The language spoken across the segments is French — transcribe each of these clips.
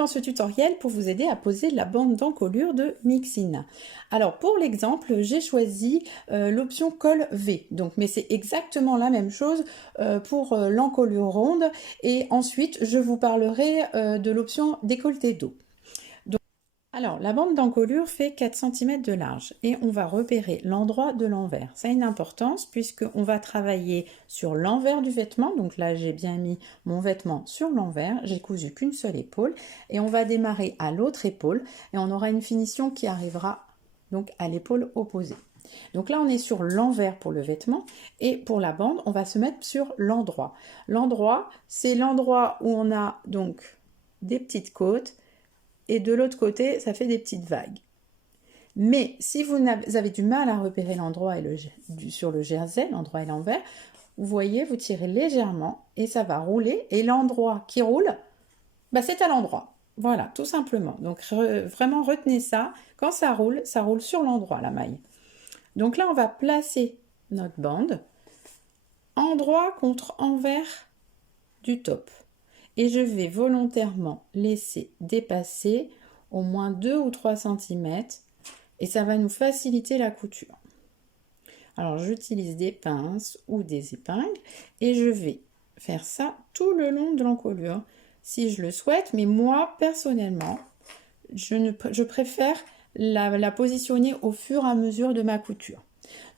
dans ce tutoriel pour vous aider à poser la bande d'encolure de Mixin. Alors pour l'exemple, j'ai choisi l'option colle V, donc, mais c'est exactement la même chose pour l'encolure ronde, et ensuite je vous parlerai de l'option décolleté dos. Alors, la bande d'encolure fait 4 cm de large et on va repérer l'endroit de l'envers. Ça a une importance puisqu'on va travailler sur l'envers du vêtement. Donc là, j'ai bien mis mon vêtement sur l'envers. J'ai cousu qu'une seule épaule et on va démarrer à l'autre épaule et on aura une finition qui arrivera donc à l'épaule opposée. Donc là, on est sur l'envers pour le vêtement et pour la bande, on va se mettre sur l'endroit. L'endroit, c'est l'endroit où on a donc des petites côtes. Et de l'autre côté, ça fait des petites vagues. Mais si vous avez du mal à repérer l'endroit sur le jersey, l'endroit et l'envers, vous voyez, vous tirez légèrement et ça va rouler. Et l'endroit qui roule, bah, c'est à l'endroit. Voilà, tout simplement. Donc vraiment retenez ça. Quand ça roule sur l'endroit, la maille. Donc là, on va placer notre bande endroit contre envers du top. Et je vais volontairement laisser dépasser au moins 2 ou 3 cm et ça va nous faciliter la couture. Alors j'utilise des pinces ou des épingles et je vais faire ça tout le long de l'encolure si je le souhaite, mais moi personnellement je préfère la positionner au fur et à mesure de ma couture.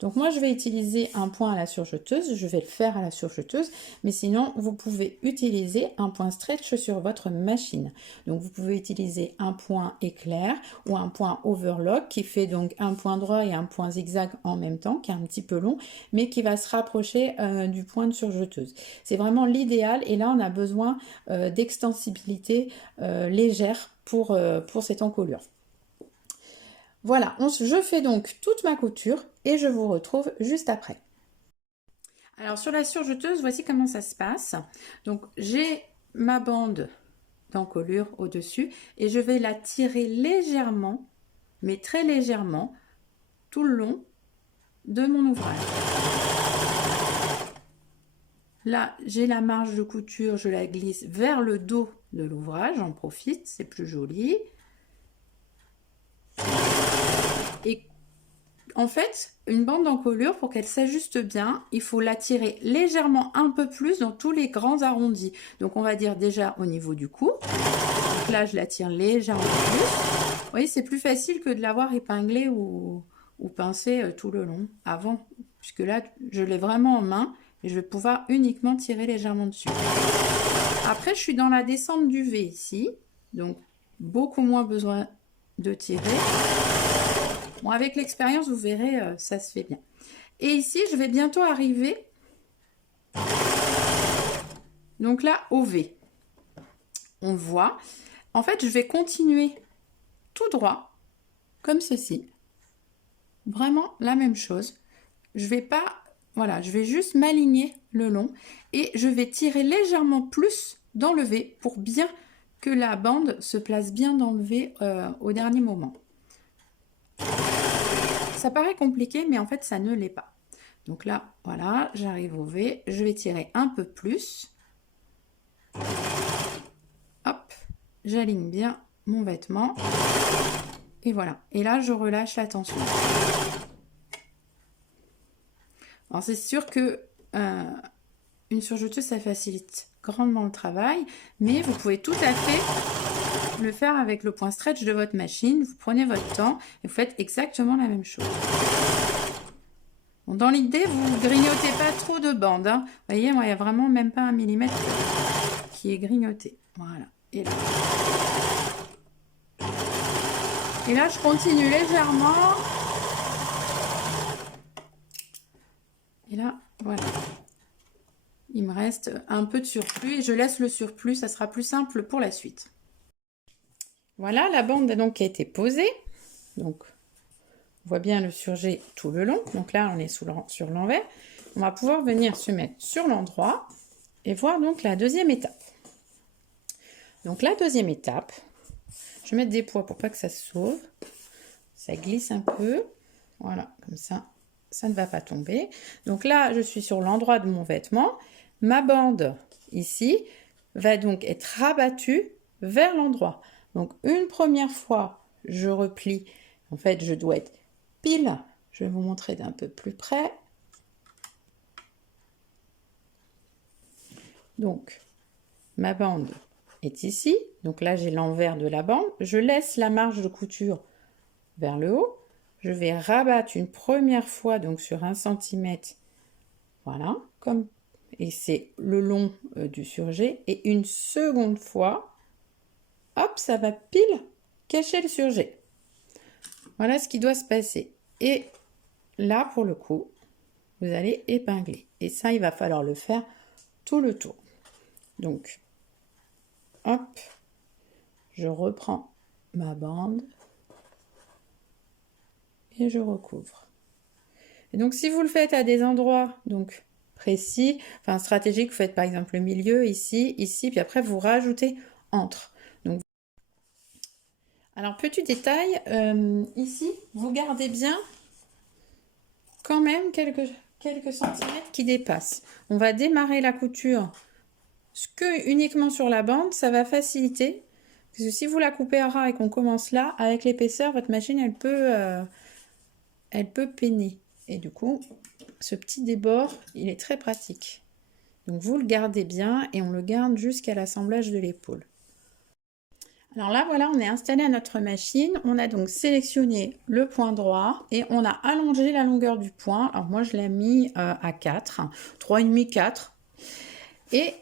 Donc moi je vais utiliser un point à la surjeteuse, je vais le faire à la surjeteuse, mais sinon vous pouvez utiliser un point stretch sur votre machine. Donc vous pouvez utiliser un point éclair ou un point overlock qui fait donc un point droit et un point zigzag en même temps, qui est un petit peu long, mais qui va se rapprocher du point de surjeteuse. C'est vraiment l'idéal et là on a besoin d'extensibilité légère pour cette encolure. Voilà, je fais donc toute ma couture et je vous retrouve juste après. Alors sur la surjeteuse, voici comment ça se passe. Donc j'ai ma bande d'encolure au-dessus et je vais la tirer légèrement, mais très légèrement, tout le long de mon ouvrage. Là, j'ai la marge de couture, je la glisse vers le dos de l'ouvrage, j'en profite, c'est plus joli. Et en fait, une bande d'encolure, pour qu'elle s'ajuste bien, il faut la tirer légèrement un peu plus dans tous les grands arrondis. Donc on va dire déjà au niveau du cou. Donc là, je la tire légèrement plus. Vous voyez, c'est plus facile que de l'avoir épinglée ou pincée tout le long avant. Puisque là, je l'ai vraiment en main et je vais pouvoir uniquement tirer légèrement dessus. Après, je suis dans la descente du V ici. Donc, beaucoup moins besoin de tirer. Bon, avec l'expérience, vous verrez, ça se fait bien. Et ici, je vais bientôt arriver, donc là, au V. On voit. En fait, je vais continuer tout droit, comme ceci. Vraiment la même chose. Je vais pas, voilà, je vais juste m'aligner le long et je vais tirer légèrement plus dans le V pour bien que la bande se place bien dans le V au dernier moment. Ça paraît compliqué, mais en fait, ça ne l'est pas. Donc là, voilà, j'arrive au V. Je vais tirer un peu plus. Hop, j'aligne bien mon vêtement. Et voilà. Et là, je relâche la tension. Alors, c'est sûr que une surjeteuse, ça facilite grandement le travail, mais vous pouvez tout à fait le faire avec le point stretch de votre machine. Vous prenez votre temps et vous faites exactement la même chose. Bon, dans l'idée, vous ne grignotez pas trop de bandes. Hein. Vous voyez, moi, il n'y a vraiment même pas 1 millimètre qui est grignoté. Voilà. Et là, je continue légèrement. Et là, voilà. Il me reste un peu de surplus et je laisse le surplus. Ça sera plus simple pour la suite. Voilà, la bande donc a été posée. Donc, on voit bien le surjet tout le long. Donc là, on est sur l'envers. On va pouvoir venir se mettre sur l'endroit et voir donc la deuxième étape. Donc la deuxième étape, je vais mettre des poids pour pas que ça se sauve. Ça glisse un peu. Voilà, comme ça, ça ne va pas tomber. Donc là, je suis sur l'endroit de mon vêtement. Ma bande, ici, va donc être rabattue vers l'endroit. Donc une première fois, je replie. En fait, je dois être pile. Je vais vous montrer d'un peu plus près. Donc, ma bande est ici. Donc là, j'ai l'envers de la bande. Je laisse la marge de couture vers le haut. Je vais rabattre une première fois donc sur 1 cm. Voilà, comme et c'est le long du surjet. Et une seconde fois, hop, ça va pile cacher le surjet. Voilà ce qui doit se passer. Et là, pour le coup, vous allez épingler. Et ça, il va falloir le faire tout le tour. Donc, hop, je reprends ma bande et je recouvre. Et donc, si vous le faites à des endroits donc précis, enfin stratégiques, vous faites par exemple le milieu, ici, ici, puis après vous rajoutez entre. Donc, alors, petit détail, ici, vous gardez bien quand même quelques centimètres qui dépassent. On va démarrer la couture uniquement sur la bande, ça va faciliter. Parce que si vous la coupez à ras et qu'on commence là, avec l'épaisseur, votre machine, elle peut peiner. Et du coup, ce petit débord, il est très pratique. Donc vous le gardez bien et on le garde jusqu'à l'assemblage de l'épaule. Alors là, voilà, on est installé à notre machine. On a donc sélectionné le point droit et on a allongé la longueur du point. Alors moi, je l'ai mis à 4, 3,5, 4. Et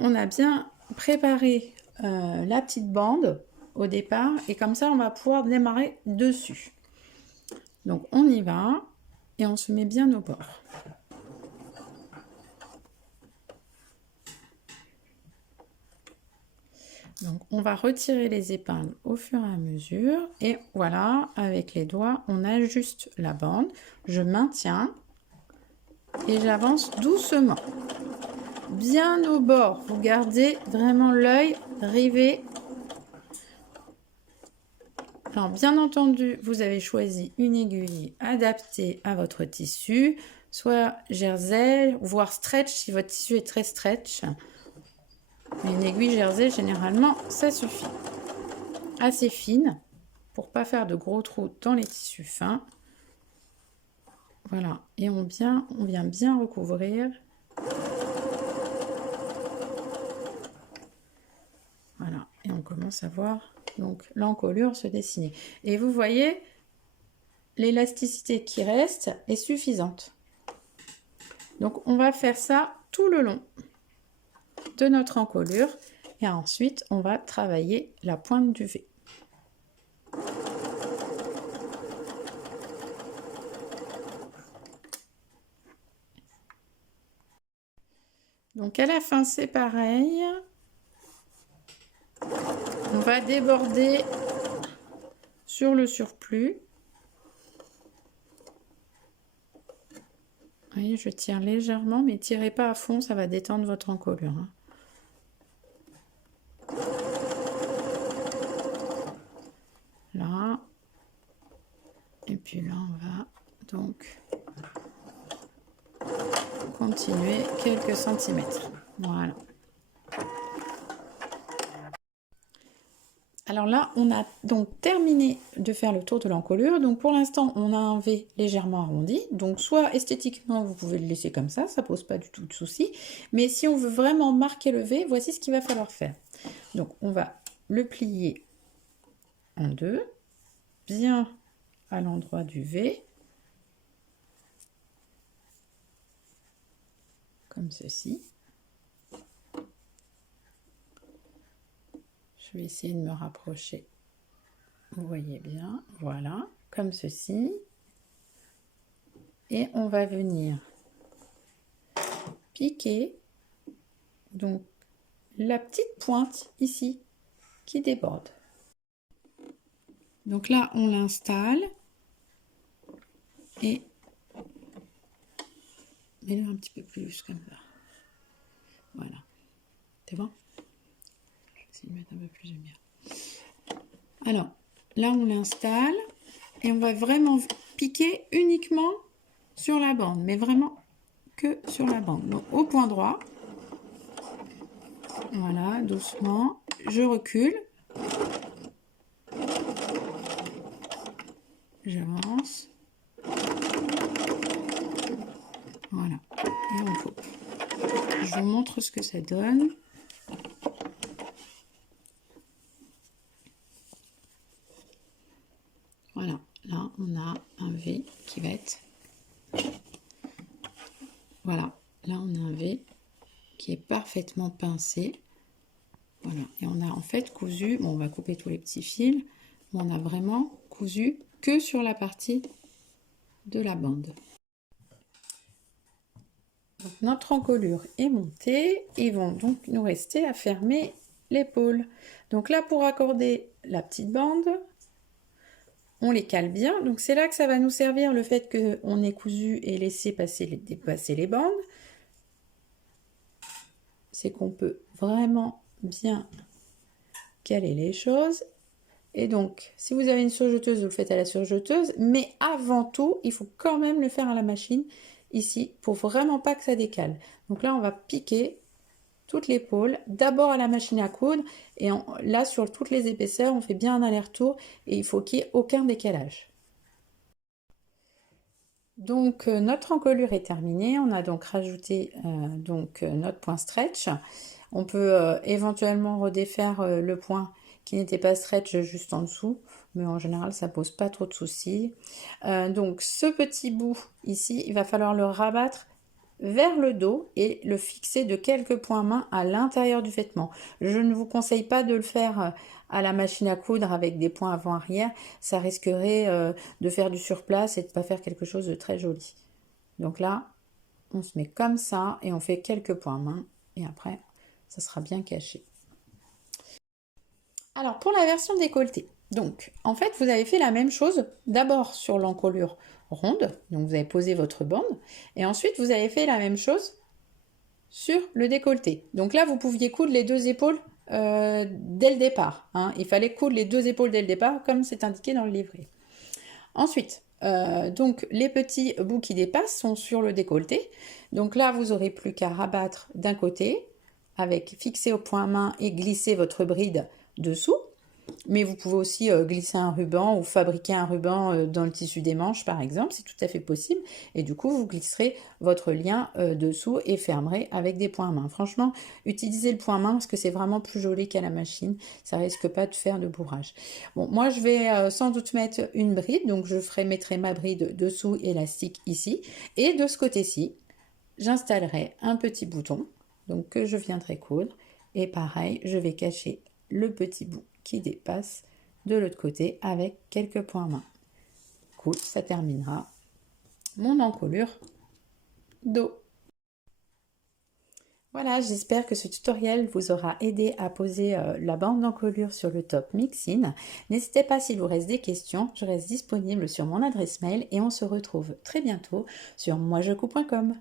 on a bien préparé la petite bande au départ et comme ça, on va pouvoir démarrer dessus. Donc on y va et on se met bien au bord. Donc on va retirer les épingles au fur et à mesure et voilà, avec les doigts, on ajuste la bande. Je maintiens et j'avance doucement. Bien au bord, vous gardez vraiment l'œil rivé. Alors bien entendu, vous avez choisi une aiguille adaptée à votre tissu, soit jersey, voire stretch si votre tissu est très stretch. Mais une aiguille jersey, généralement, ça suffit. Assez fine, pour pas faire de gros trous dans les tissus fins. Voilà, et on vient bien recouvrir. Voilà, et on commence à voir donc l'encolure se dessiner. Et vous voyez, l'élasticité qui reste est suffisante. Donc on va faire ça tout le long de notre encolure et ensuite on va travailler la pointe du V. Donc à la fin c'est pareil, on va déborder sur le surplus. Vous voyez, je tire légèrement, mais tirez pas à fond, ça va détendre votre encolure. Là. Et puis là, on va donc continuer quelques centimètres. Voilà. Alors là, on a donc terminé de faire le tour de l'encolure. Donc pour l'instant, on a un V légèrement arrondi. Donc soit esthétiquement, vous pouvez le laisser comme ça pose pas du tout de souci. Mais si on veut vraiment marquer le V, voici ce qu'il va falloir faire. Donc on va le plier en deux, bien à l'endroit du V, comme ceci. Je vais essayer de me rapprocher. Vous voyez bien, voilà, comme ceci. Et on va venir piquer donc la petite pointe ici qui déborde. Donc là, on l'installe et mets-le un petit peu plus comme ça. Voilà, c'est bon? Je vais essayer de mettre un peu plus de lumière. Alors, là, on l'installe et on va vraiment piquer uniquement sur la bande, mais vraiment que sur la bande. Donc, au point droit, voilà, doucement, je recule j'avance. Voilà, et on coupe. Je vous montre ce que ça donne. Voilà, là on a un V qui va être... Voilà, là on a un V qui est parfaitement pincé. Voilà, et on a en fait cousu, bon on va couper tous les petits fils, mais on a vraiment cousu que sur la partie de la bande. Donc, notre encolure est montée, ils vont donc nous rester à fermer l'épaule. Donc là pour accorder la petite bande, on les cale bien, donc c'est là que ça va nous servir le fait qu'on ait cousu et laissé dépasser les bandes. C'est qu'on peut vraiment bien caler les choses. Et donc, si vous avez une surjeteuse, vous le faites à la surjeteuse, mais avant tout, il faut quand même le faire à la machine, ici, pour vraiment pas que ça décale. Donc là, on va piquer toute l'épaule, d'abord à la machine à coudre, et là, sur toutes les épaisseurs, on fait bien un aller-retour, et il faut qu'il n'y ait aucun décalage. Donc, notre encolure est terminée, on a donc rajouté notre point stretch. On peut éventuellement redéfaire le point qui n'était pas stretch juste en dessous, mais en général ça pose pas trop de soucis. Donc ce petit bout ici, il va falloir le rabattre vers le dos et le fixer de quelques points main à l'intérieur du vêtement. Je ne vous conseille pas de le faire à la machine à coudre avec des points avant-arrière, ça risquerait de faire du surplace et de pas faire quelque chose de très joli. Donc là, on se met comme ça et on fait quelques points main et après ça sera bien caché. Alors pour la version décolletée, donc en fait vous avez fait la même chose d'abord sur l'encolure ronde, donc vous avez posé votre bande, et ensuite vous avez fait la même chose sur le décolleté. Donc là vous pouviez coudre les deux épaules dès le départ, hein. Il fallait coudre les deux épaules dès le départ comme c'est indiqué dans le livret. Ensuite, donc les petits bouts qui dépassent sont sur le décolleté. Donc là, vous n'aurez plus qu'à rabattre d'un côté, avec fixer au point main et glisser votre bride dessous. Mais vous pouvez aussi glisser un ruban ou fabriquer un ruban dans le tissu des manches, par exemple, c'est tout à fait possible. Et du coup, vous glisserez votre lien dessous et fermerez avec des points main. Franchement, utilisez le point main parce que c'est vraiment plus joli qu'à la machine. Ça risque pas de faire de bourrage. Bon, moi, je vais sans doute mettre une bride. Donc, mettrai ma bride dessous, élastique ici. Et de ce côté-ci, j'installerai un petit bouton donc que je viendrai coudre. Et pareil, je vais cacher le petit bout qui dépasse de l'autre côté avec quelques points main. Cool, ça terminera mon encolure dos. Voilà, j'espère que ce tutoriel vous aura aidé à poser la bande d'encolure sur le top Mixin. N'hésitez pas s'il vous reste des questions, je reste disponible sur mon adresse mail et on se retrouve très bientôt sur moijecoupe.com.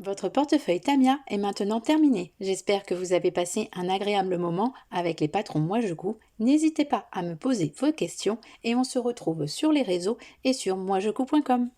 Votre portefeuille Tamia est maintenant terminé. J'espère que vous avez passé un agréable moment avec les patrons Moi-Je-Couds. N'hésitez pas à me poser vos questions et on se retrouve sur les réseaux et sur moijecouds.com.